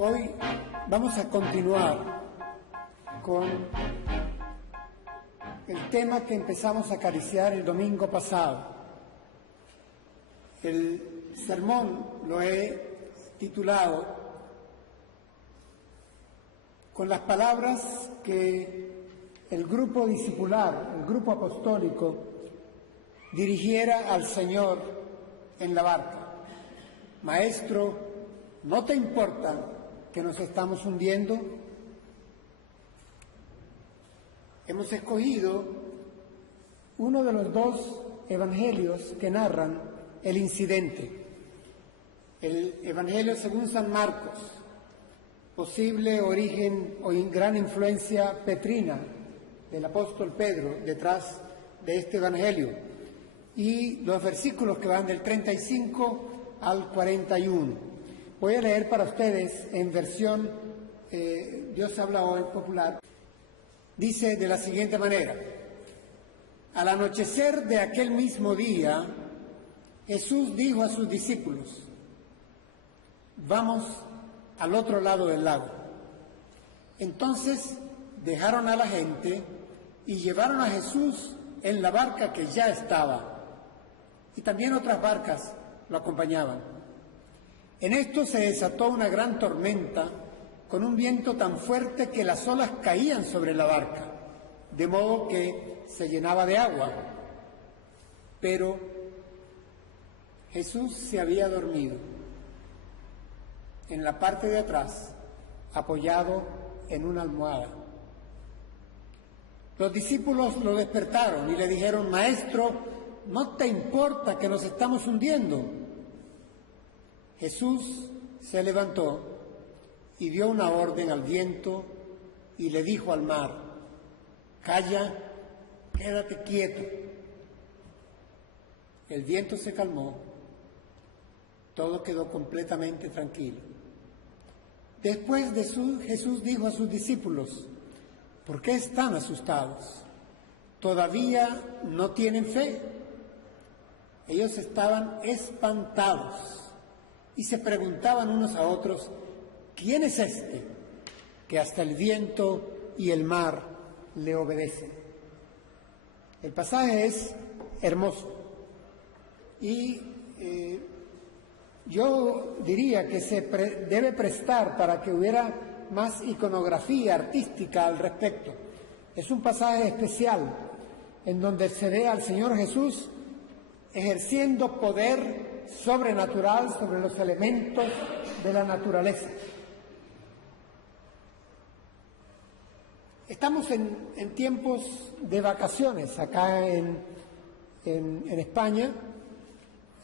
Hoy vamos a continuar con el tema que empezamos a acariciar el domingo pasado. El sermón lo he titulado con las palabras que el grupo discipular, el grupo apostólico, dirigiera al Señor en la barca. Maestro, ¿no te importa que nos estamos hundiendo? Hemos escogido uno de los dos evangelios que narran el incidente. El Evangelio según San Marcos, posible origen o gran influencia petrina del apóstol Pedro detrás de este Evangelio, y los versículos que van del 35 al 41. Voy a leer para ustedes en versión Dios habla hoy popular. Dice de la siguiente manera: al anochecer de aquel mismo día, Jesús dijo a sus discípulos: vamos al otro lado del lago. Entonces dejaron a la gente y llevaron a Jesús en la barca que ya estaba, y también otras barcas lo acompañaban. En esto se desató una gran tormenta, con un viento tan fuerte que las olas caían sobre la barca, de modo que se llenaba de agua. Pero Jesús se había dormido en la parte de atrás, apoyado en una almohada. Los discípulos lo despertaron y le dijeron: Maestro, ¿no te importa que nos estamos hundiendo? Jesús se levantó y dio una orden al viento y le dijo al mar: calla, quédate quieto. El viento se calmó, todo quedó completamente tranquilo. Después de Jesús dijo a sus discípulos: ¿por qué están asustados? ¿Todavía no tienen fe? Ellos estaban espantados y se preguntaban unos a otros: ¿quién es este que hasta el viento y el mar le obedecen? El pasaje es hermoso y yo diría que se debe prestar para que hubiera más iconografía artística al respecto. Es un pasaje especial en donde se ve al Señor Jesús ejerciendo poder sobrenatural sobre los elementos de la naturaleza. Estamos en tiempos de vacaciones acá en España,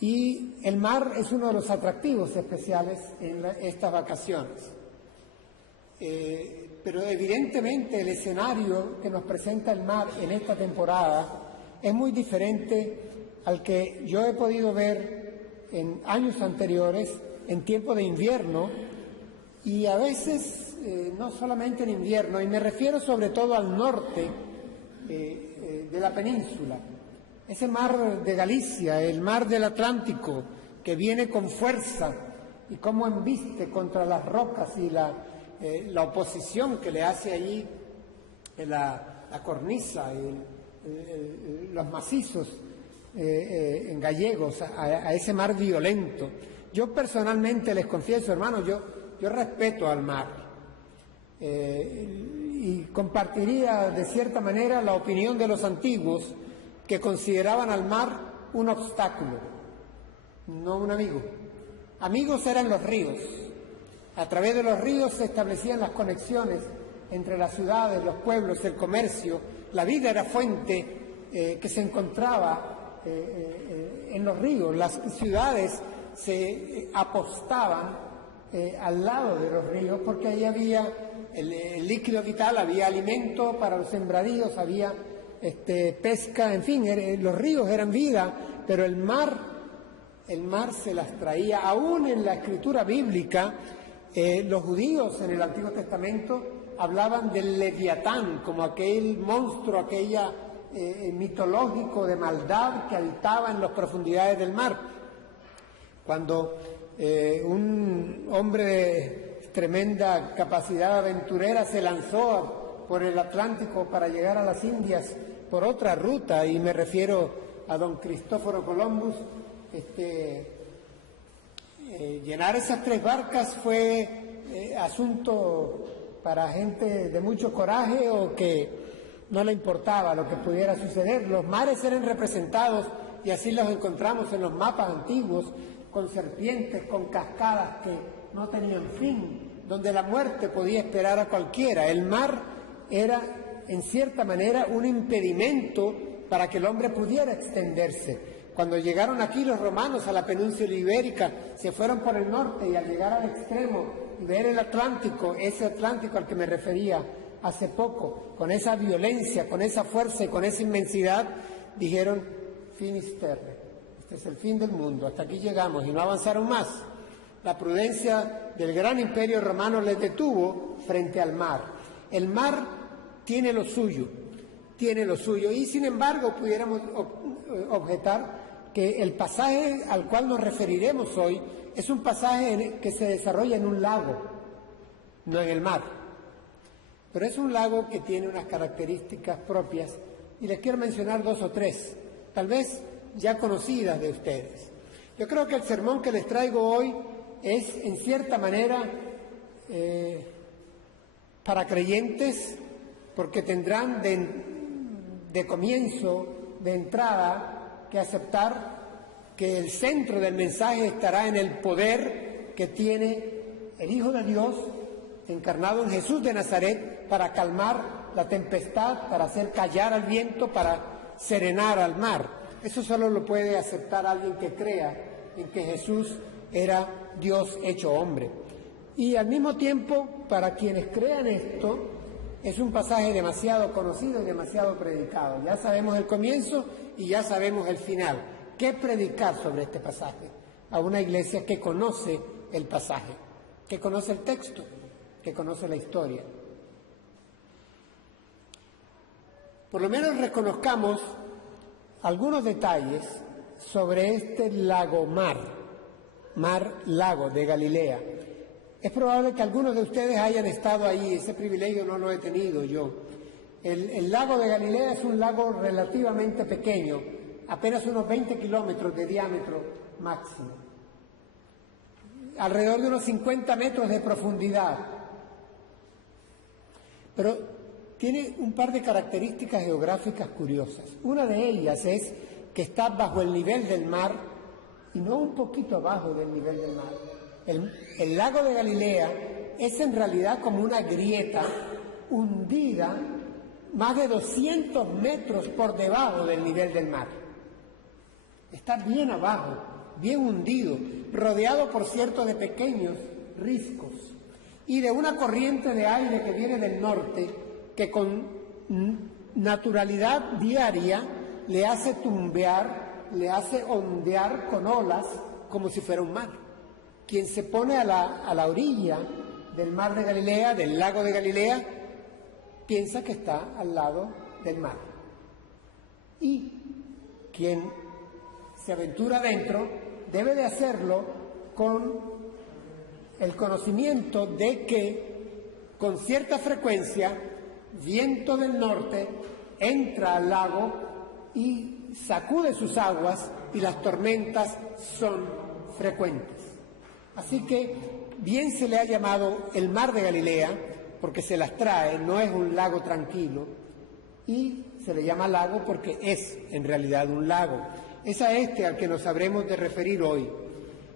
y el mar es uno de los atractivos especiales en estas vacaciones. Pero evidentemente el escenario que nos presenta el mar en esta temporada es muy diferente al que yo he podido ver en años anteriores, en tiempo de invierno, y a veces no solamente en invierno, y me refiero sobre todo al norte de la península. Ese mar de Galicia, el mar del Atlántico, que viene con fuerza y cómo embiste contra las rocas y la oposición que le hace allí la cornisa, los macizos en gallegos a ese mar violento. Yo personalmente les confieso, hermanos, yo respeto al mar y compartiría de cierta manera la opinión de los antiguos, que consideraban al mar un obstáculo, no un amigo. Amigos eran los ríos. A través de los ríos se establecían las conexiones entre las ciudades, los pueblos, el comercio. La vida era fuente que se encontraba en los ríos. Las ciudades se apostaban al lado de los ríos porque ahí había el líquido vital, había alimento para los sembradíos, había pesca, en fin, los ríos eran vida, pero el mar se las traía. Aún en la escritura bíblica, los judíos en el Antiguo Testamento hablaban del Leviatán como aquel monstruo, aquella mitológico de maldad que habitaba en las profundidades del mar. Cuando un hombre tremenda capacidad aventurera, se lanzó por el Atlántico para llegar a las Indias por otra ruta, y me refiero a don Cristóforo Columbus. Llenar esas 3 barcas fue asunto para gente de mucho coraje o que no le importaba lo que pudiera suceder. Los mares eran representados, y así los encontramos en los mapas antiguos, con serpientes, con cascadas que no tenían fin, donde la muerte podía esperar a cualquiera. El mar era, en cierta manera, un impedimento para que el hombre pudiera extenderse. Cuando llegaron aquí los romanos a la península ibérica, se fueron por el norte, y al llegar al extremo y ver el Atlántico, ese Atlántico al que me refería hace poco, con esa violencia, con esa fuerza y con esa inmensidad, dijeron: finis terrae, este es el fin del mundo, hasta aquí llegamos, y no avanzaron más. La prudencia del gran imperio romano les detuvo frente al mar. El mar tiene lo suyo, y sin embargo pudiéramos objetar que el pasaje al cual nos referiremos hoy es un pasaje que se desarrolla en un lago, no en el mar. Pero es un lago que tiene unas características propias, y les quiero mencionar 2 o 3, tal vez ya conocidas de ustedes. Yo creo que el sermón que les traigo hoy es, en cierta manera, para creyentes, porque tendrán de comienzo, de entrada, que aceptar que el centro del mensaje estará en el poder que tiene el Hijo de Dios, encarnado en Jesús de Nazaret, para calmar la tempestad, para hacer callar al viento, para serenar al mar. Eso solo lo puede aceptar alguien que crea en que Jesús era Dios hecho hombre. Y al mismo tiempo, para quienes crean esto, es un pasaje demasiado conocido y demasiado predicado. Ya sabemos el comienzo y ya sabemos el final. ¿Qué predicar sobre este pasaje? A una iglesia que conoce el pasaje, que conoce el texto, que conoce la historia. Por lo menos reconozcamos algunos detalles sobre este lago de Galilea. Es probable que algunos de ustedes hayan estado ahí, ese privilegio no lo he tenido yo. El lago de Galilea es un lago relativamente pequeño, apenas unos 20 kilómetros de diámetro máximo, alrededor de unos 50 metros de profundidad. Pero tiene un par de características geográficas curiosas. Una de ellas es que está bajo el nivel del mar y no un poquito abajo del nivel del mar. El lago de Galilea es en realidad como una grieta hundida más de 200 metros por debajo del nivel del mar. Está bien abajo, bien hundido, rodeado por cierto de pequeños riscos y de una corriente de aire que viene del norte que con naturalidad diaria le hace tumbear, le hace ondear con olas como si fuera un mar. Quien se pone a la orilla del mar de Galilea, del lago de Galilea, piensa que está al lado del mar. Y quien se aventura adentro debe de hacerlo con el conocimiento de que con cierta frecuencia viento del norte entra al lago y sacude sus aguas y las tormentas son frecuentes. Así que bien se le ha llamado el mar de Galilea porque se las trae, no es un lago tranquilo, y se le llama lago porque es en realidad un lago. Es a este al que nos habremos de referir hoy.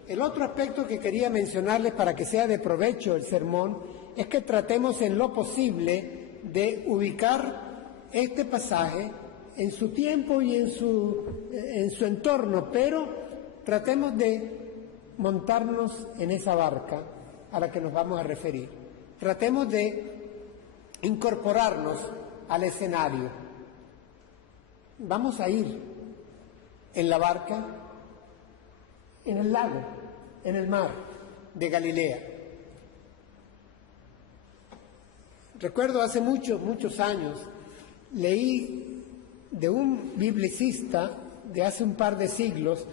El otro aspecto que quería mencionarles para que sea de provecho el sermón es que tratemos en lo posible de ubicar este pasaje en su tiempo y en su entorno, pero tratemos de montarnos en esa barca a la que nos vamos a referir. Tratemos de incorporarnos al escenario. Vamos a ir en la barca, en el lago, en el mar de Galilea. Recuerdo hace muchos años, leí de un biblicista de hace un par de siglos,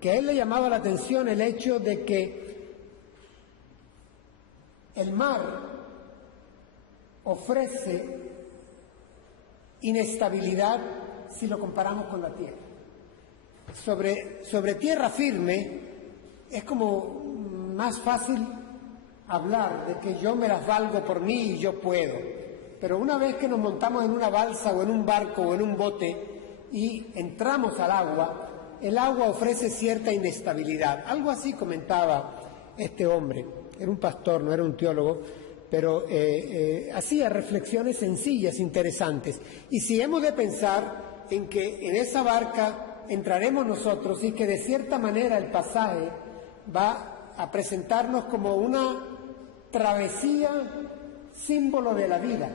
que a él le llamaba la atención el hecho de que El mar ofrece inestabilidad si lo comparamos con la tierra. Sobre tierra firme es como más fácil hablar de que yo me las valgo por mí y yo puedo. Pero una vez que nos montamos en una balsa o en un barco o en un bote y entramos al agua, el agua ofrece cierta inestabilidad. Algo así comentaba este hombre. Era un pastor, no era un teólogo, pero hacía reflexiones sencillas, interesantes. Y si hemos de pensar en que en esa barca entraremos nosotros y que de cierta manera el pasaje va a presentarnos como una travesía, símbolo de la vida,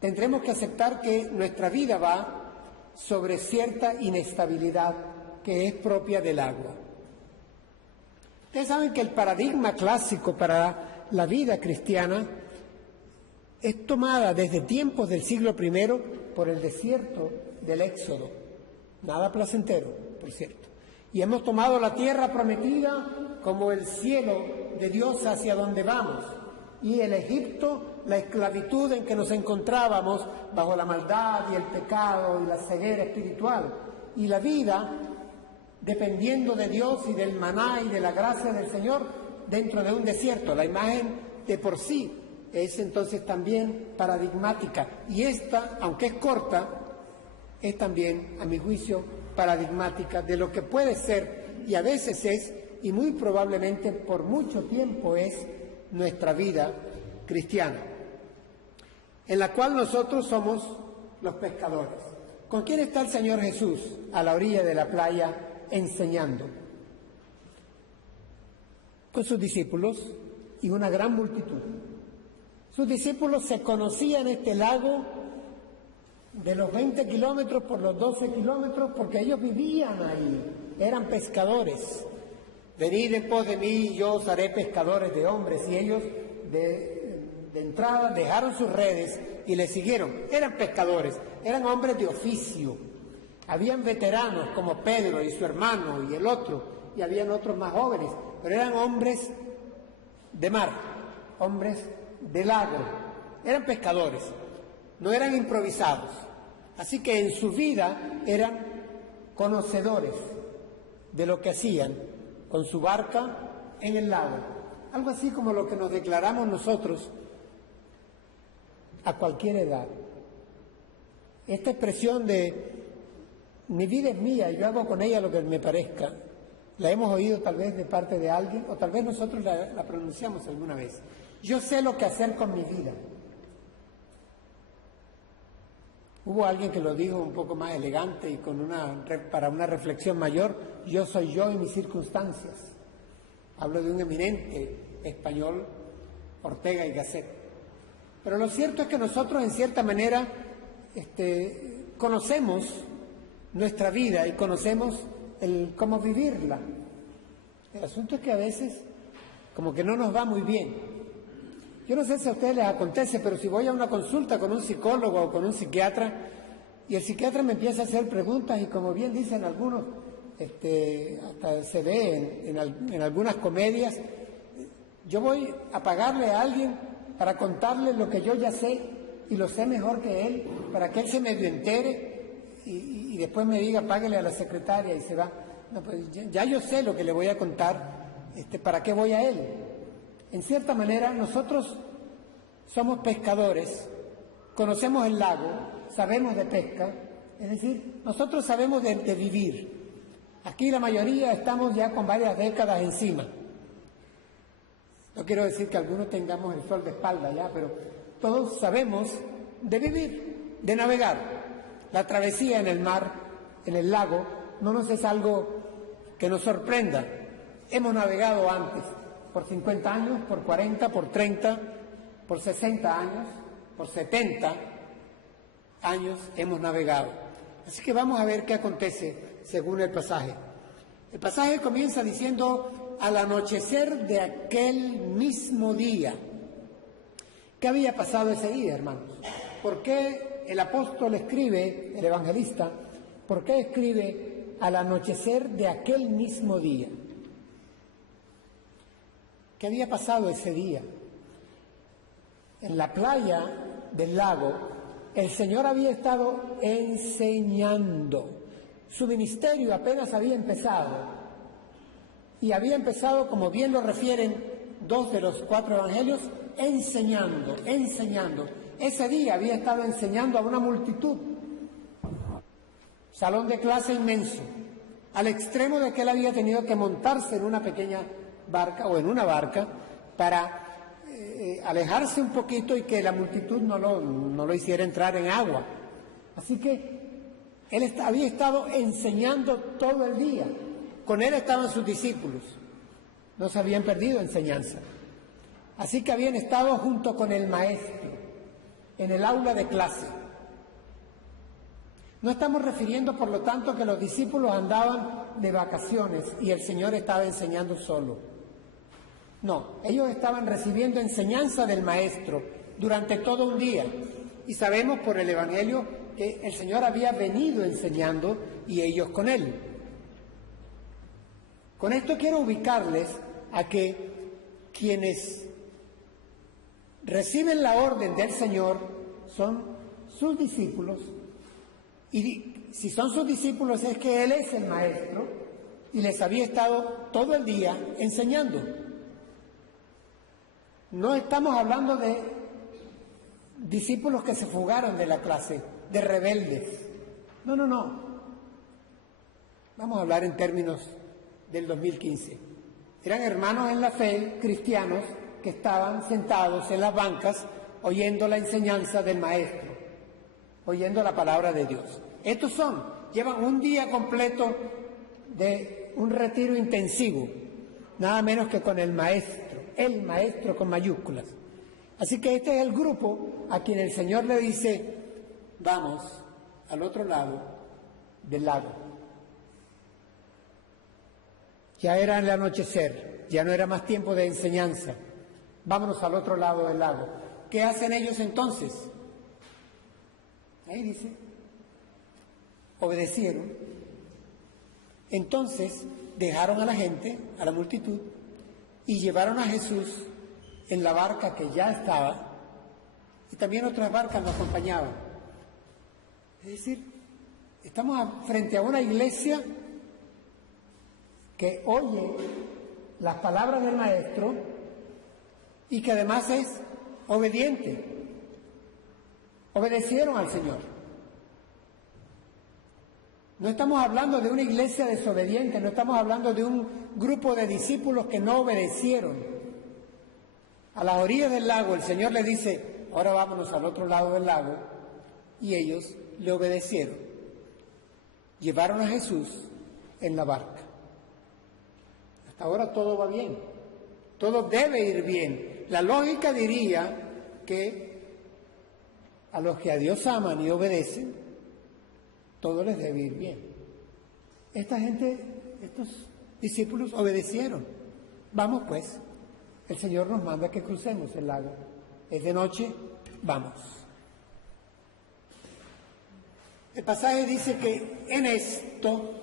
tendremos que aceptar que nuestra vida va sobre cierta inestabilidad que es propia del agua. Ustedes saben que el paradigma clásico para la vida cristiana es tomada desde tiempos del siglo I por el desierto del Éxodo. Nada placentero, por cierto. Y hemos tomado la tierra prometida como el cielo de Dios hacia donde vamos. Y el Egipto, la esclavitud en que nos encontrábamos bajo la maldad y el pecado y la ceguera espiritual. Y la vida, dependiendo de Dios y del maná y de la gracia del Señor, dentro de un desierto. La imagen de por sí es entonces también paradigmática. Y esta, aunque es corta, es también, a mi juicio, paradigmática de lo que puede ser, y a veces es, y muy probablemente por mucho tiempo es, nuestra vida cristiana, en la cual nosotros somos los pescadores. ¿Con quién está el Señor Jesús a la orilla de la playa enseñando? Con sus discípulos y una gran multitud. Sus discípulos se conocían este lago de los 20 kilómetros por los 12 kilómetros porque ellos vivían ahí, eran pescadores. Venid en pos de mí y yo os haré pescadores de hombres. Y ellos de entrada dejaron sus redes y le siguieron. Eran pescadores, eran hombres de oficio. Habían veteranos como Pedro y su hermano y el otro, y habían otros más jóvenes, pero eran hombres de mar, hombres de lago. Eran pescadores, no eran improvisados. Así que en su vida eran conocedores de lo que hacían con su barca en el lago. Algo así como lo que nos declaramos nosotros a cualquier edad. Esta expresión de mi vida es mía y yo hago con ella lo que me parezca, la hemos oído tal vez de parte de alguien, o tal vez nosotros la pronunciamos alguna vez. Yo sé lo que hacer con mi vida. Hubo alguien que lo dijo un poco más elegante y para una reflexión mayor: yo soy yo y mis circunstancias. Hablo de un eminente español, Ortega y Gasset. Pero lo cierto es que nosotros en cierta manera conocemos nuestra vida y conocemos cómo vivirla. El asunto es que a veces como que no nos va muy bien. Yo no sé si a ustedes les acontece, pero si voy a una consulta con un psicólogo o con un psiquiatra y el psiquiatra me empieza a hacer preguntas y, como bien dicen algunos, hasta se ve en algunas comedias, yo voy a pagarle a alguien para contarle lo que yo ya sé y lo sé mejor que él, para que él se medio entere y después me diga páguele a la secretaria y se va. No, pues ya yo sé lo que le voy a contar, ¿para qué voy a él? En cierta manera, nosotros somos pescadores, conocemos el lago, sabemos de pesca, es decir, nosotros sabemos de vivir. Aquí la mayoría estamos ya con varias décadas encima. No quiero decir que algunos tengamos el sol de espalda ya, pero todos sabemos de vivir, de navegar. La travesía en el mar, en el lago, no nos es algo que nos sorprenda. Hemos navegado antes. Por 50 años, por 40, por 30, por 60 años, por 70 años hemos navegado. Así que vamos a ver qué acontece según el pasaje. El pasaje comienza diciendo: al anochecer de aquel mismo día. ¿Qué había pasado ese día, hermanos? ¿Por qué el apóstol escribe, el evangelista, por qué escribe al anochecer de aquel mismo día? ¿Qué había pasado ese día? En la playa del lago, el Señor había estado enseñando. Su ministerio apenas había empezado. Y había empezado, como bien lo refieren 2 de los 4 evangelios, enseñando. Ese día había estado enseñando a una multitud. Salón de clase inmenso, al extremo de que él había tenido que montarse en una pequeña barca o en una barca para alejarse un poquito y que la multitud no lo hiciera entrar en agua. Así que él había estado enseñando todo el día. Con él estaban sus discípulos. No se habían perdido enseñanza. Así que habían estado junto con el maestro en el aula de clase. No estamos refiriendo, por lo tanto, que los discípulos andaban de vacaciones y el Señor estaba enseñando solo. No, ellos estaban recibiendo enseñanza del Maestro durante todo un día. Y sabemos por el Evangelio que el Señor había venido enseñando y ellos con Él. Con esto quiero ubicarles a que quienes reciben la orden del Señor son sus discípulos. Y si son sus discípulos es que Él es el Maestro y les había estado todo el día enseñando. No estamos hablando de discípulos que se fugaron de la clase, de rebeldes. No. Vamos a hablar en términos del 2015. Eran hermanos en la fe, cristianos, que estaban sentados en las bancas oyendo la enseñanza del Maestro, oyendo la palabra de Dios. Estos llevan un día completo de un retiro intensivo, nada menos que con el Maestro con mayúsculas. Así que este es el grupo a quien el Señor le dice, vamos al otro lado del lago. Ya era el anochecer, ya no era más tiempo de enseñanza. Vámonos al otro lado del lago. ¿Qué hacen ellos entonces? Ahí dice, obedecieron. Entonces dejaron a la gente, a la multitud, y llevaron a Jesús en la barca que ya estaba, y también otras barcas lo acompañaban. Es decir, estamos frente a una iglesia que oye las palabras del Maestro y que además es obediente. Obedecieron al Señor. No estamos hablando de una iglesia desobediente, no estamos hablando de un grupo de discípulos que no obedecieron. A las orillas del lago el Señor le dice, ahora vámonos al otro lado del lago, y ellos le obedecieron. Llevaron a Jesús en la barca. Hasta ahora todo va bien, todo debe ir bien. La lógica diría que a los que a Dios aman y obedecen, todo les debe ir bien. Esta gente, estos discípulos obedecieron. Vamos pues, el Señor nos manda que crucemos el lago. Es de noche, vamos. El pasaje dice que en esto,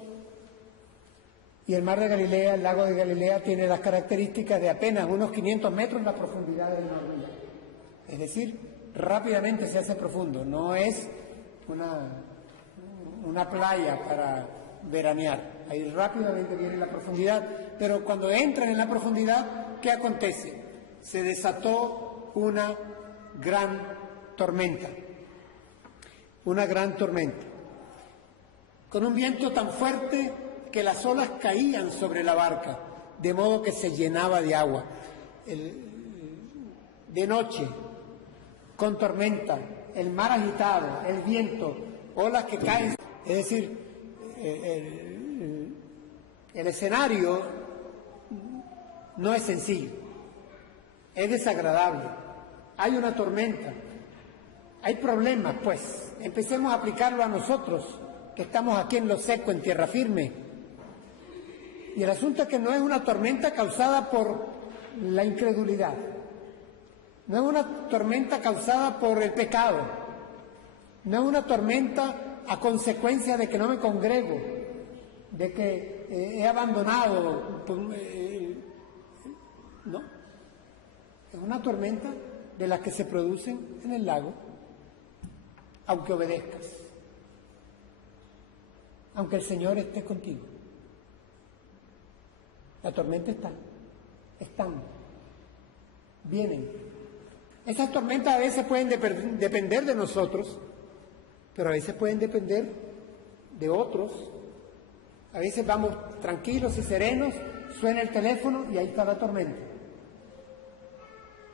y el mar de Galilea, el lago de Galilea, tiene las características de apenas unos 500 metros la profundidad del mar. Es decir, rápidamente se hace profundo, no es una playa para veranear. Ahí rápidamente viene la profundidad, pero cuando entran en la profundidad, ¿qué acontece? Se desató una gran tormenta, con un viento tan fuerte que las olas caían sobre la barca, de modo que se llenaba de agua. De noche, con tormenta, el mar agitado, el viento, olas que caen. Es decir, el escenario no es sencillo, es desagradable, hay una tormenta, hay problemas, pues. Empecemos a aplicarlo a nosotros, que estamos aquí en lo seco, en tierra firme. Y el asunto es que no es una tormenta causada por la incredulidad, no es una tormenta causada por el pecado, no es una tormenta a consecuencia de que no me congrego, de que he abandonado, no. Es una tormenta de las que se producen en el lago, aunque obedezcas, aunque el Señor esté contigo. La tormenta están, vienen. Esas tormentas a veces pueden depender de nosotros, pero a veces pueden depender de otros. A veces vamos tranquilos y serenos, suena el teléfono y ahí está la tormenta.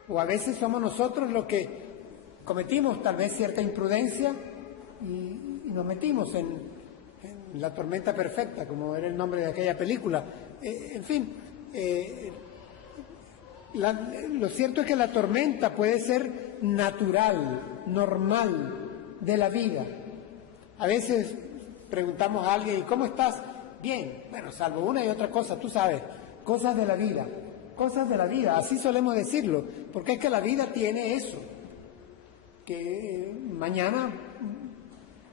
O a veces somos nosotros los que cometimos tal vez cierta imprudencia y nos metimos en la tormenta perfecta, como era el nombre de aquella película. En fin, lo cierto es que la tormenta puede ser natural, normal, de la vida. A veces preguntamos a alguien, ¿y cómo estás? Bien, bueno, salvo una y otra cosa, tú sabes, cosas de la vida, así solemos decirlo, porque es que la vida tiene eso, que mañana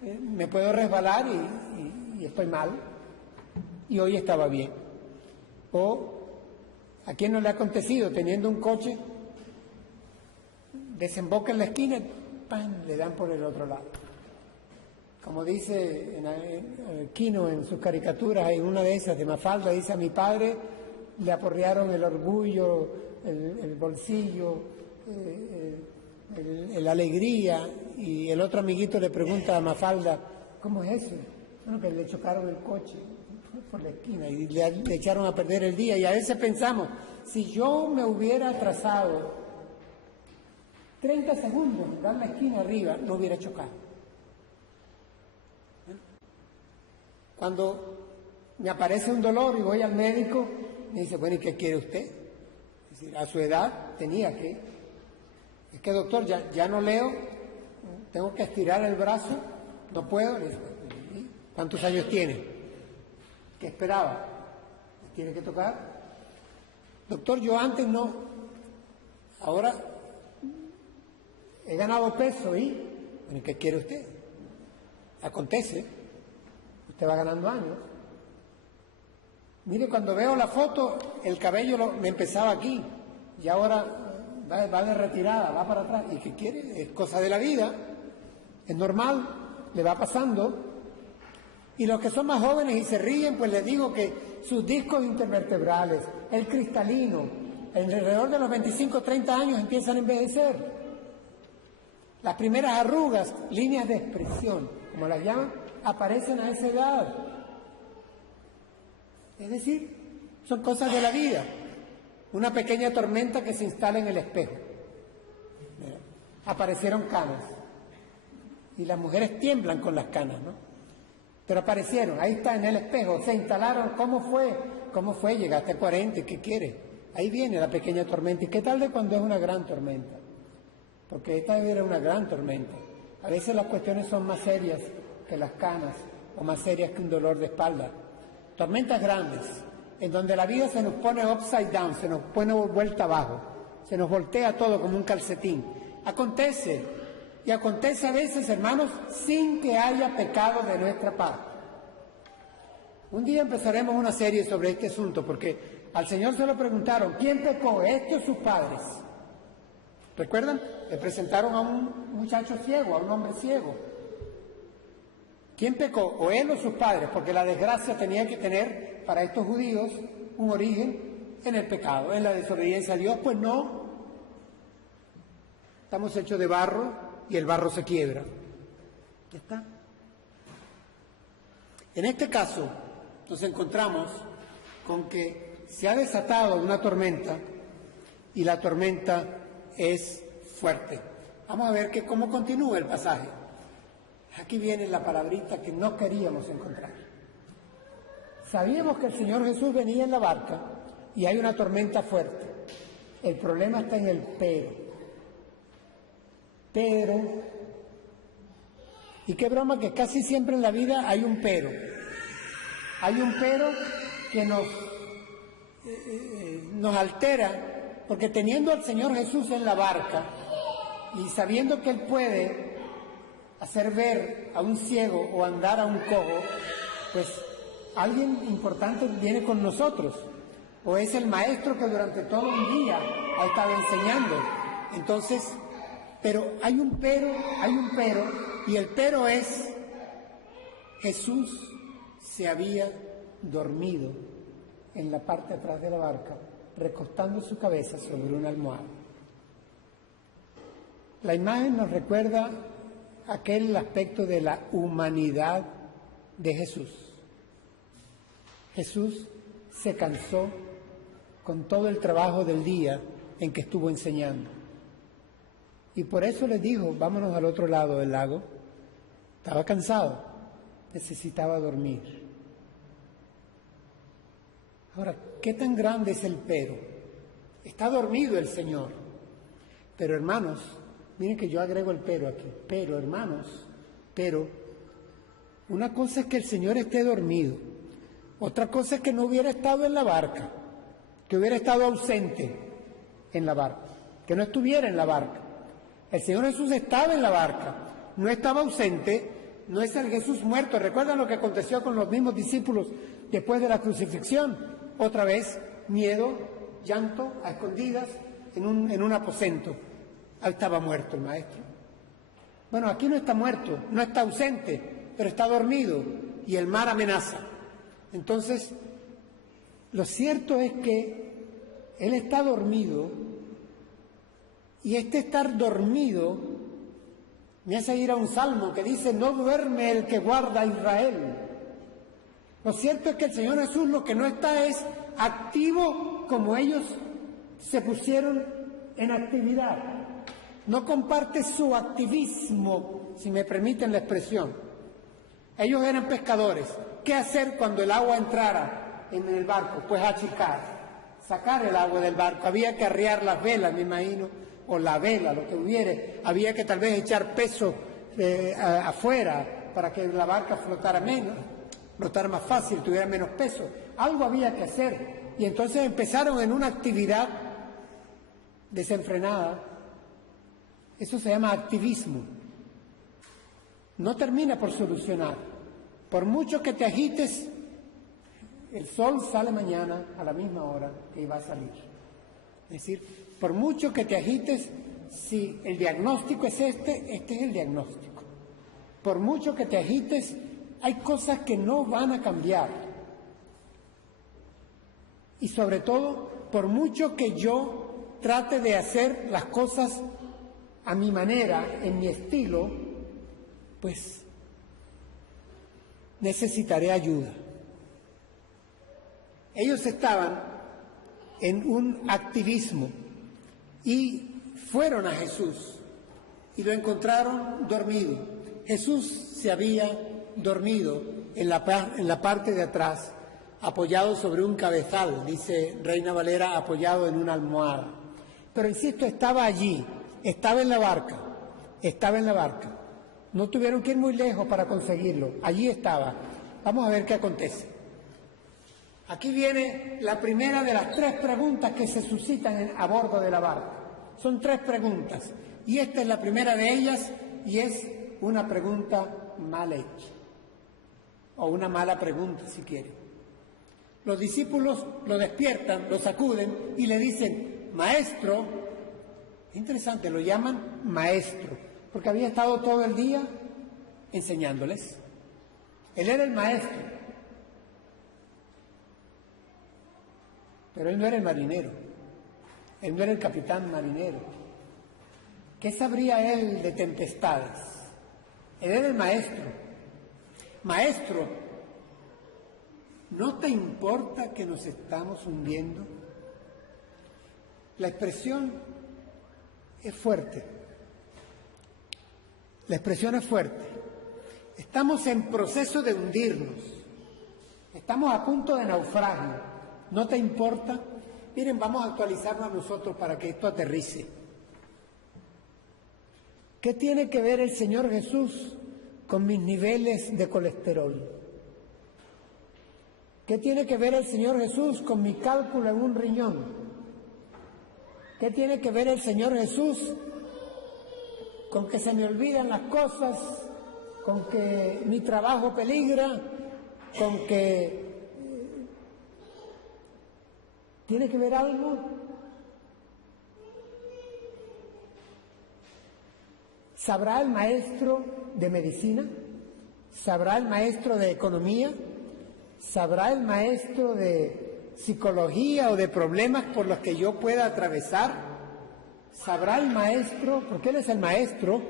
me puedo resbalar y estoy mal, y hoy estaba bien. O ¿a quién no le ha acontecido teniendo un coche, desemboca en la esquina y ¡pam!, le dan por el otro lado? Como dice Quino en sus caricaturas, en una de esas de Mafalda, dice: a mi padre le aporrearon el orgullo, el bolsillo, la alegría, y el otro amiguito le pregunta a Mafalda: ¿cómo es eso? Bueno, que le chocaron el coche por la esquina y le echaron a perder el día. Y a veces pensamos, si yo me hubiera atrasado 30 segundos en dar la esquina arriba, no hubiera chocado. Cuando me aparece un dolor y voy al médico, me dice: bueno, ¿y qué quiere usted? Es decir, a su edad tenía que... Es que, doctor, ya no leo, tengo que estirar el brazo, no puedo. ¿Cuántos años tiene? ¿Qué esperaba? ¿Tiene que tocar? Doctor, yo antes no, ahora he ganado peso y... Bueno, ¿qué quiere usted? Acontece, usted va ganando años. Mire, cuando veo la foto, el cabello me empezaba aquí y ahora va de retirada, va para atrás. ¿Y qué quiere? Es cosa de la vida, es normal, le va pasando. Y los que son más jóvenes y se ríen, pues les digo que sus discos intervertebrales, el cristalino, alrededor de los 25 30 años empiezan a envejecer. Las primeras arrugas, líneas de expresión, como las llaman, aparecen a esa edad. Es decir, son cosas de la vida. Una pequeña tormenta que se instala en el espejo. Mira, aparecieron canas. Y las mujeres tiemblan con las canas, ¿no? Pero aparecieron, ahí está en el espejo, se instalaron. ¿Cómo fue? ¿Cómo fue? Llegaste a 40, ¿qué quieres? Ahí viene la pequeña tormenta. ¿Y qué tal de cuando es una gran tormenta? Porque esta era una gran tormenta. A veces las cuestiones son más serias que las canas, o más serias que un dolor de espalda. Tormentas grandes, en donde la vida se nos pone upside down, se nos pone vuelta abajo, se nos voltea todo como un calcetín. Acontece. Y acontece a veces, hermanos, sin que haya pecado de nuestra parte. Un día empezaremos una serie sobre este asunto, porque al Señor se lo preguntaron: ¿quién pecó, este o sus padres? ¿Recuerdan? Le presentaron a un muchacho ciego, a un hombre ciego. ¿Quién pecó? ¿O él o sus padres? Porque la desgracia tenía que tener, para estos judíos, un origen en el pecado, en la desobediencia a Dios. Pues no. Estamos hechos de barro y el barro se quiebra. Ya está. En este caso, nos encontramos con que se ha desatado una tormenta y la tormenta es fuerte. Vamos a ver cómo continúa el pasaje. Aquí viene la palabrita que no queríamos encontrar. Sabíamos que el Señor Jesús venía en la barca y hay una tormenta fuerte. El problema está en el pero. Pero, y qué broma que casi siempre en la vida hay un pero. Hay un pero que nos altera, porque teniendo al Señor Jesús en la barca y sabiendo que Él puede hacer ver a un ciego o andar a un cojo, pues alguien importante viene con nosotros. o es el maestro que durante todo un día ha estado enseñando. Entonces, pero hay un pero, y el pero es, Jesús se había dormido en la parte de atrás de la barca, recostando su cabeza sobre una almohada. La imagen nos recuerda aquel aspecto de la humanidad de Jesús. Jesús se cansó con todo el trabajo del día en que estuvo enseñando. Y por eso les dijo, vámonos al otro lado del lago. Estaba cansado, necesitaba dormir. Ahora, ¿qué tan grande es el pero? Está dormido el Señor. Pero hermanos, miren que yo agrego el pero aquí. Pero hermanos, una cosa es que el Señor esté dormido. Otra cosa es que no hubiera estado en la barca, que hubiera estado ausente en la barca, que no estuviera en la barca. El Señor Jesús estaba en la barca, no estaba ausente, no es el Jesús muerto. ¿Recuerdan lo que aconteció con los mismos discípulos después de la crucifixión? Otra vez, miedo, llanto, a escondidas, en un aposento. Ahí estaba muerto el Maestro. Bueno, aquí no está muerto, no está ausente, pero está dormido y el mar amenaza. Entonces, lo cierto es que Él está dormido, y este estar dormido me hace ir a un salmo que dice, no duerme el que guarda a Israel. Lo cierto es que el Señor Jesús lo que no está es activo como ellos se pusieron en actividad. No comparte su activismo, si me permiten la expresión. Ellos eran pescadores. ¿Qué hacer cuando el agua entrara en el barco? Pues achicar, sacar el agua del barco. Había que arriar las velas, me imagino, o la vela, lo que hubiere. Había que tal vez echar peso afuera para que la barca flotara menos, flotara más fácil, tuviera menos peso. Algo había que hacer. Y entonces empezaron en una actividad desenfrenada. Eso se llama activismo. No termina por solucionar. Por mucho que te agites, el sol sale mañana a la misma hora que va a salir. Es decir, por mucho que te agites, si el diagnóstico es este es el diagnóstico. Por mucho que te agites, hay cosas que no van a cambiar. Y sobre todo, por mucho que yo trate de hacer las cosas a mi manera, en mi estilo, pues necesitaré ayuda. Ellos estaban en un activismo y fueron a Jesús y lo encontraron dormido. Jesús se había dormido en la parte de atrás, apoyado sobre un cabezal, dice Reina Valera, apoyado en una almohada. Pero insisto, estaba allí, estaba en la barca. No tuvieron que ir muy lejos para conseguirlo. Allí estaba. Vamos a ver qué acontece. Aquí viene la primera de las 3 preguntas que se suscitan a bordo de la barca. Son 3 preguntas. Y esta es la primera de ellas, y es una pregunta mal hecha. O una mala pregunta, si quieren. Los discípulos lo despiertan, lo sacuden y le dicen, maestro. Es interesante, lo llaman maestro, porque había estado todo el día enseñándoles. Él era el maestro, pero él no era el marinero, él no era el capitán marinero. ¿Qué sabría él de tempestades? Él era el maestro. Maestro, ¿no te importa que nos estamos hundiendo? La expresión es fuerte. La expresión es fuerte. Estamos en proceso de hundirnos. Estamos a punto de naufragio. ¿No te importa? Miren, vamos a actualizarnos nosotros para que esto aterrice. ¿Qué tiene que ver el Señor Jesús con mis niveles de colesterol? ¿Qué tiene que ver el Señor Jesús con mi cálculo en un riñón? ¿Qué tiene que ver el Señor Jesús con que se me olvidan las cosas, con que mi trabajo peligra, con que ¿Tiene que ver algo? ¿Sabrá el maestro de medicina? ¿Sabrá el maestro de economía? ¿Sabrá el maestro de psicología o de problemas por los que yo pueda atravesar? ¿Sabrá el maestro? Porque él es el maestro.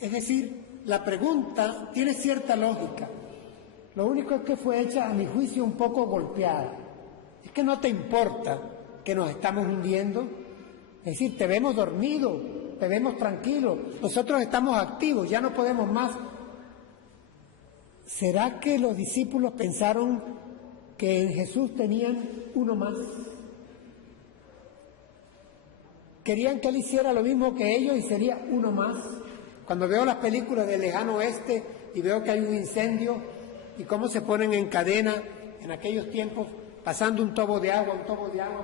Es decir, la pregunta tiene cierta lógica. Lo único es que fue hecha, a mi juicio, un poco golpeada. Es que no te importa que nos estamos hundiendo. Es decir, te vemos dormido, te vemos tranquilo. Nosotros estamos activos, ya no podemos más. ¿Será que los discípulos pensaron que en Jesús tenían uno más? Querían que él hiciera lo mismo que ellos y sería uno más. Cuando veo las películas del lejano oeste y veo que hay un incendio y cómo se ponen en cadena en aquellos tiempos, pasando un tobo de agua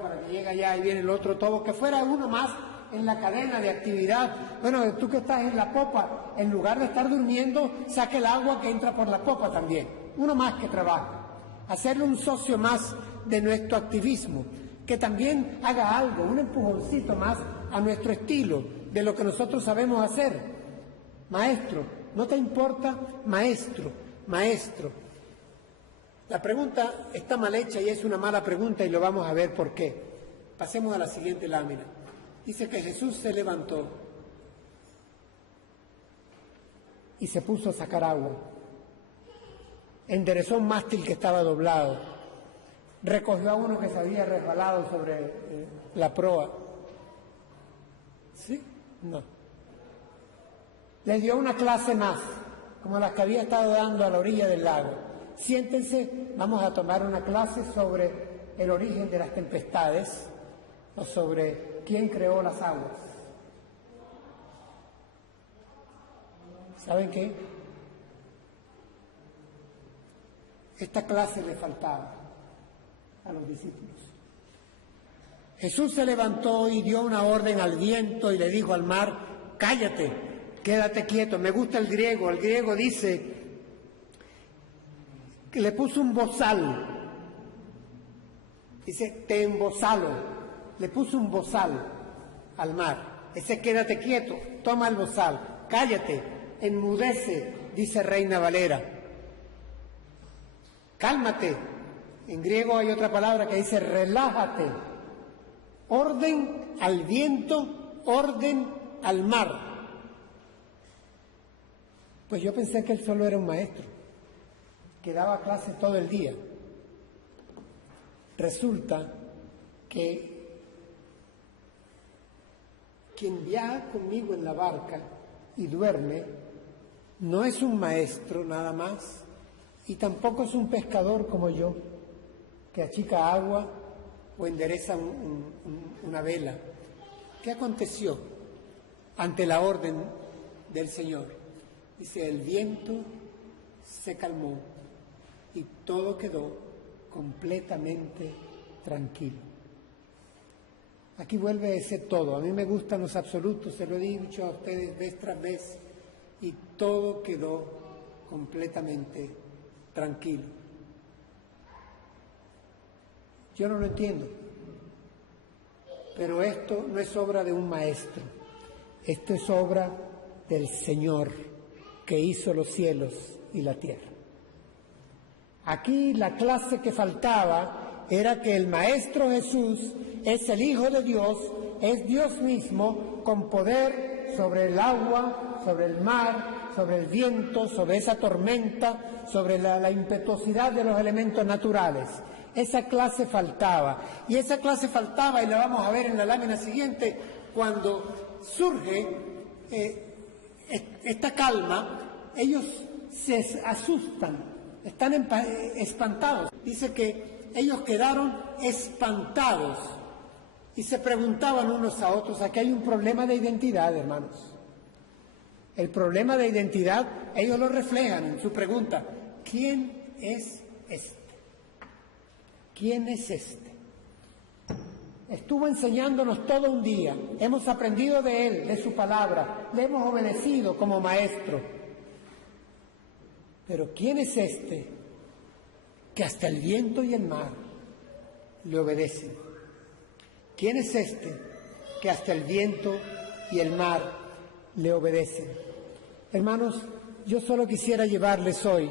para que llegue allá y viene el otro tobo, que fuera uno más en la cadena de actividad. Bueno, tú que estás en la popa, en lugar de estar durmiendo, saque el agua que entra por la popa también. Uno más que trabaja. Hacerle un socio más de nuestro activismo, que también haga algo, un empujoncito más a nuestro estilo, de lo que nosotros sabemos hacer. Maestro, ¿no te importa? Maestro, maestro. La pregunta está mal hecha y es una mala pregunta y lo vamos a ver por qué. Pasemos a la siguiente lámina. Dice que Jesús se levantó y se puso a sacar agua. Enderezó un mástil que estaba doblado. Recogió a uno que se había resbalado sobre la proa. ¿Sí? No. Les dio una clase más, como las que había estado dando a la orilla del lago. Siéntense, vamos a tomar una clase sobre el origen de las tempestades o sobre quién creó las aguas. ¿Saben qué? Esta clase le faltaba a los discípulos. Jesús se levantó y dio una orden al viento y le dijo al mar: cállate, quédate quieto. Me gusta el griego. El griego dice que le puso un bozal. Dice, te embozalo. Le puso un bozal al mar. Ese quédate quieto, toma el bozal. Cállate, enmudece, dice Reina Valera. Cálmate. En griego hay otra palabra que dice relájate. Orden al viento, orden al mar. Pues yo pensé que él solo era un maestro, que daba clases todo el día. Resulta que quien viaja conmigo en la barca y duerme no es un maestro nada más y tampoco es un pescador como yo, que achica agua o endereza una vela. ¿Qué aconteció ante la orden del Señor? Dice, el viento se calmó y todo quedó completamente tranquilo. Aquí vuelve ese todo. A mí me gustan los absolutos, se lo he dicho a ustedes vez tras vez, y todo quedó completamente tranquilo. Yo no lo entiendo, pero esto no es obra de un maestro, esto es obra del Señor que hizo los cielos y la tierra. Aquí la clase que faltaba era que el Maestro Jesús es el Hijo de Dios, es Dios mismo con poder sobre el agua, sobre el mar, sobre el viento, sobre esa tormenta, sobre la impetuosidad de los elementos naturales. Esa clase faltaba, y esa clase faltaba, y la vamos a ver en la lámina siguiente, cuando surge esta calma. Ellos se asustan, están espantados. Dice que ellos quedaron espantados y se preguntaban unos a otros. Aquí hay un problema de identidad, hermanos. El problema de identidad, ellos lo reflejan en su pregunta. ¿Quién es este? ¿Quién es este? Estuvo enseñándonos todo un día, hemos aprendido de él, de su palabra, le hemos obedecido como maestro. Pero ¿quién es este que hasta el viento y el mar le obedecen. ¿Quién es este que hasta el viento y el mar le obedecen? Hermanos, yo solo quisiera llevarles hoy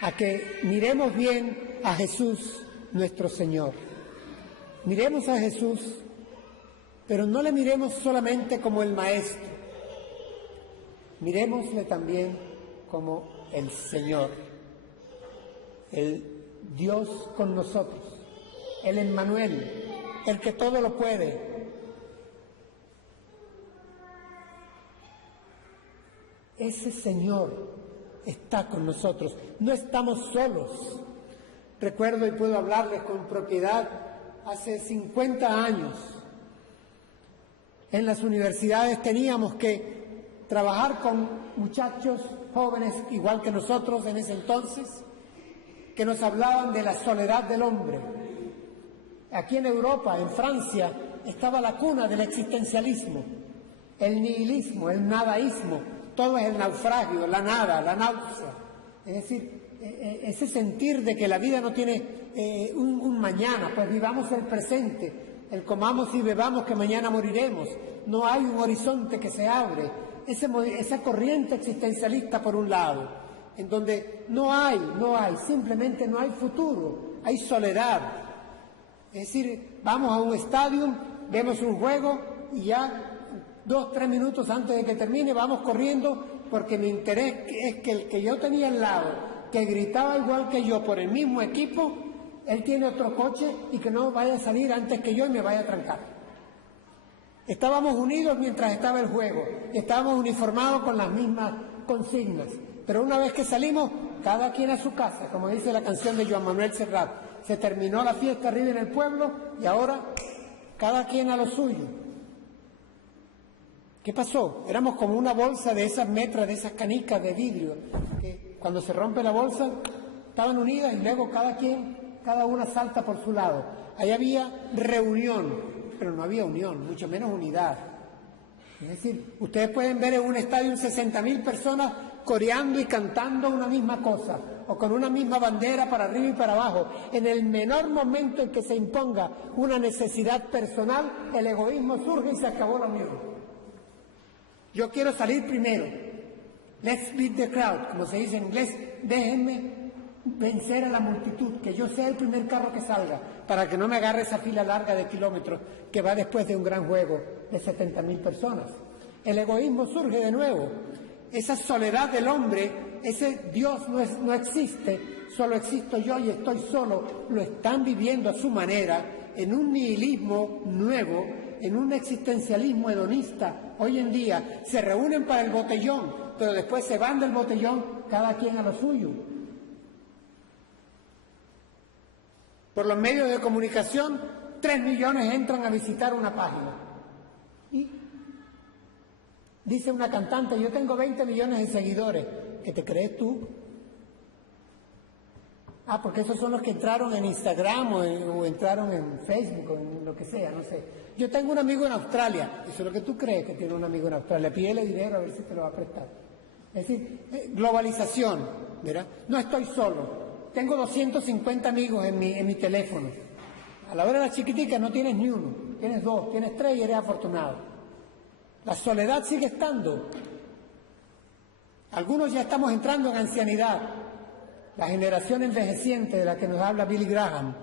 a que miremos bien a Jesús nuestro Señor. Miremos a Jesús, pero no le miremos solamente como el Maestro. Miremosle también como el Señor, el Dios con nosotros, el Emmanuel, el que todo lo puede. Ese Señor está con nosotros, no estamos solos. Recuerdo y puedo hablarles con propiedad, hace 50 años, en las universidades teníamos que trabajar con muchachos jóvenes, igual que nosotros en ese entonces, que nos hablaban de la soledad del hombre. Aquí en Europa, en Francia, estaba la cuna del existencialismo, el nihilismo, el nadaísmo, todo es el naufragio, la nada, la náusea. Es decir, ese sentir de que la vida no tiene un mañana, pues vivamos el presente, el comamos y bebamos que mañana moriremos. No hay un horizonte que se abre. Esa corriente existencialista por un lado, en donde simplemente no hay futuro, hay soledad. Es decir, vamos a un estadio, vemos un juego y ya 2-3 minutos antes de que termine vamos corriendo porque mi interés es que el que yo tenía al lado, que gritaba igual que yo por el mismo equipo, él tiene otro coche y que no vaya a salir antes que yo y me vaya a trancar. Estábamos unidos mientras estaba el juego, estábamos uniformados con las mismas consignas, pero una vez que salimos, cada quien a su casa, como dice la canción de Joan Manuel Serrat. Se terminó la fiesta arriba en el pueblo y ahora cada quien a lo suyo. ¿Qué pasó? Éramos como una bolsa de esas metras, de esas canicas de vidrio, que cuando se rompe la bolsa estaban unidas y luego cada una salta por su lado. Ahí había reunión, pero no había unión, mucho menos unidad. Es decir, ustedes pueden ver en un estadio 60.000 personas coreando y cantando una misma cosa, o con una misma bandera para arriba y para abajo. En el menor momento en que se imponga una necesidad personal, el egoísmo surge y se acabó la unión. Yo quiero salir primero. Let's beat the crowd, como se dice en inglés. Déjenme vencer a la multitud, que yo sea el primer carro que salga, para que no me agarre esa fila larga de kilómetros que va después de un gran juego de 70.000 personas. El egoísmo surge de nuevo. Esa soledad del hombre, ese Dios no existe, solo existo yo y estoy solo, lo están viviendo a su manera, en un nihilismo nuevo, en un existencialismo hedonista. Hoy en día se reúnen para el botellón, pero después se van del botellón cada quien a lo suyo. Por los medios de comunicación, 3 millones entran a visitar una página. Y dice una cantante, yo tengo 20 millones de seguidores. ¿Qué te crees tú? Porque esos son los que entraron en Instagram o entraron en Facebook o en lo que sea, no sé. Yo tengo un amigo en Australia. Eso es lo que tú crees que tiene un amigo en Australia. Pídele dinero a ver si te lo va a prestar. Es decir, globalización, ¿verdad? No estoy solo. Tengo 250 amigos en mi teléfono. A la hora de la chiquitica no tienes ni uno. Tienes 2, tienes 3 y eres afortunado. La soledad sigue estando. Algunos ya estamos entrando en ancianidad. La generación envejeciente de la que nos habla Billy Graham.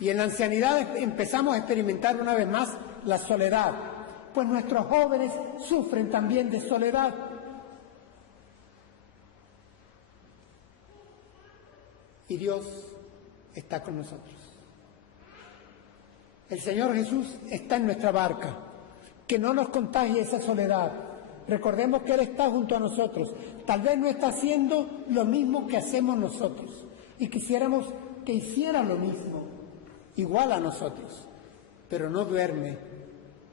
Y en la ancianidad empezamos a experimentar una vez más la soledad. Pues nuestros jóvenes sufren también de soledad. Y Dios está con nosotros. El Señor Jesús está en nuestra barca. Que no nos contagie esa soledad. Recordemos que Él está junto a nosotros. Tal vez no está haciendo lo mismo que hacemos nosotros. Y quisiéramos que hiciera lo mismo, igual a nosotros. Pero no duerme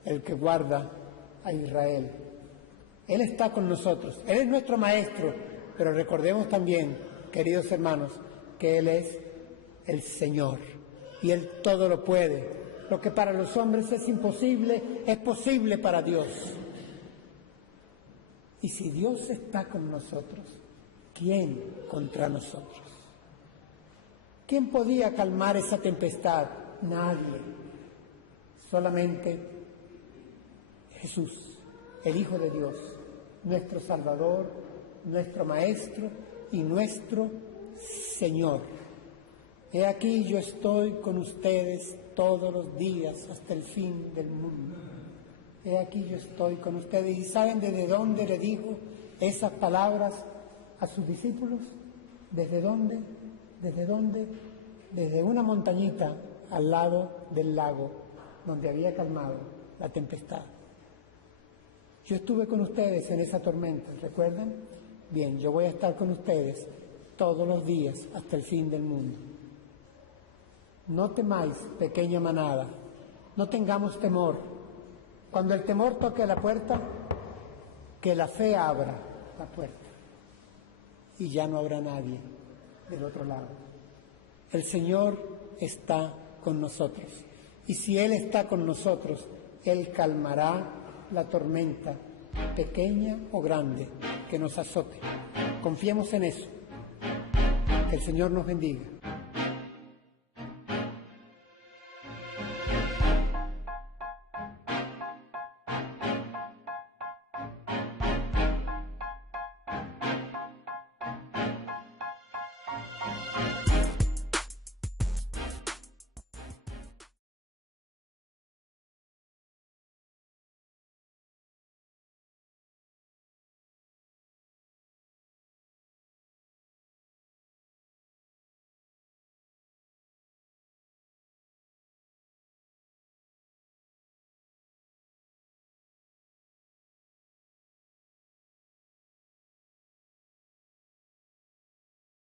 el que guarda a Israel. Él está con nosotros. Él es nuestro Maestro. Pero recordemos también, queridos hermanos, que Él es el Señor y Él todo lo puede. Lo que para los hombres es imposible, es posible para Dios. Y si Dios está con nosotros, ¿quién contra nosotros? ¿Quién podía calmar esa tempestad? Nadie. Solamente Jesús, el Hijo de Dios, nuestro Salvador, nuestro Maestro y nuestro Señor. He aquí yo estoy con ustedes todos los días hasta el fin del mundo. He aquí yo estoy con ustedes. ¿Y saben desde dónde le dijo esas palabras a sus discípulos? ¿Desde dónde? ¿Desde dónde? Desde una montañita al lado del lago donde había calmado la tempestad. Yo estuve con ustedes en esa tormenta, ¿recuerdan? Bien, yo voy a estar con ustedes todos los días hasta el fin del mundo. No temáis, pequeña manada, no tengamos temor. Cuando el temor toque la puerta, que la fe abra la puerta y ya no habrá nadie del otro lado. El Señor está con nosotros y si Él está con nosotros, Él calmará la tormenta, pequeña o grande, que nos azote. Confiemos en eso. Que el Señor nos bendiga.